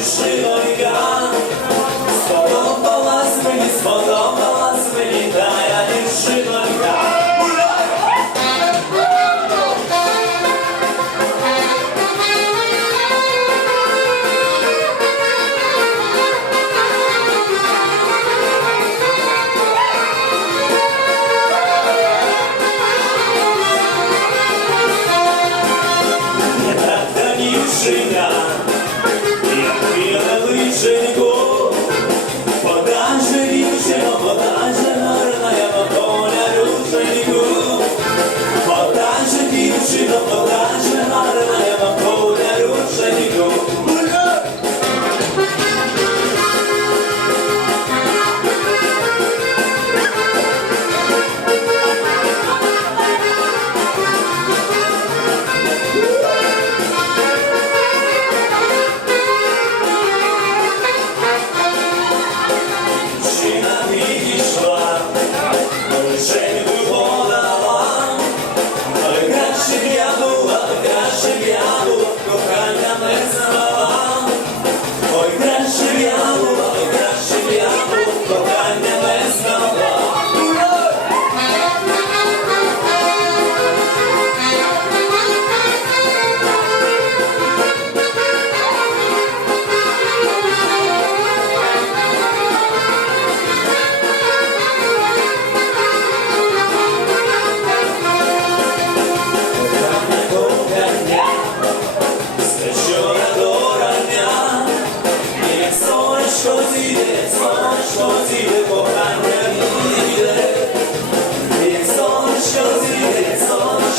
Senhor.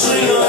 Sing